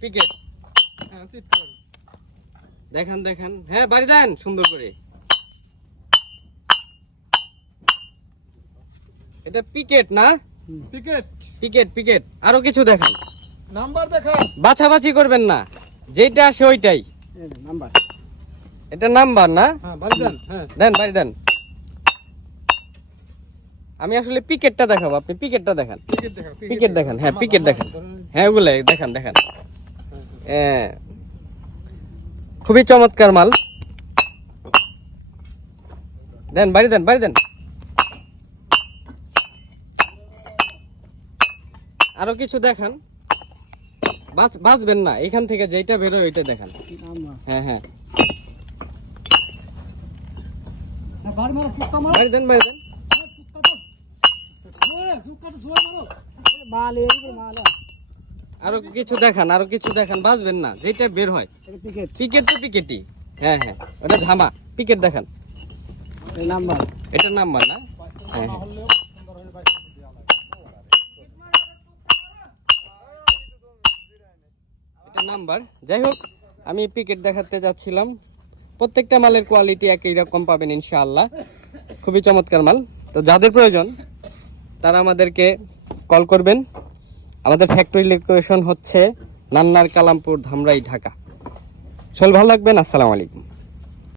Picket দেখান দেখান, হ্যাঁ বাড়ি দেন সুন্দর করে। এটা পিকেট না? পিকেট পিকেট পিকেট। আরো কিছু দেখান, নাম্বার দেখান। বাছাবাছি করবেন না, যেটা আসে ওইটাই নাম্বার, এটা নাম্বার না? হ্যাঁ বাড়ি দেন, হ্যাঁ দেন বাড়ি দেন। আমি আসলে পিকেটটা দেখাবো, আপনি পিকেটটা দেখান। পিকেট দেখান, পিকেট দেখান, হ্যাঁ পিকেট দেখান, হ্যাঁ ওগুলো দেখান দেখান। হ্যাঁ খুবই চমৎকার মাল। দেন বাড়ি দেন বাড়ি দেন। আরো কিছু দেখান, বাঁচবেন না, এখান থেকে যেটা বেরোয় ওইটা দেখান। হ্যাঁ হ্যাঁ বাড়ি দেন বাড়ি দেন। আরো কিছু দেখান, আরো কিছু দেখান, বাঁচবেন না, যেটা বের হয়। পিকেট তো পিকেটই, হ্যাঁ হ্যাঁ ওটা ঝামা। পিকেট দেখান, এটা নাম্বার না? হ্যাঁ হ্যাঁ এটা নাম্বার। যাই হোক, আমি পিকেট দেখাতে যাচ্ছিলাম। প্রত্যেকটা মালের কোয়ালিটি একই রকম পাবেন ইনশাআল্লাহ, খুবই চমৎকার মাল। তো যাদের প্রয়োজন তারা আমাদেরকে কল করবেন। আমাদের ফ্যাক্টরি লোকেশন হচ্ছে নান্নার কালামপুর, ধামরাই, ঢাকা। চল ভালো লাগবেন। আসসালামু আলাইকুম।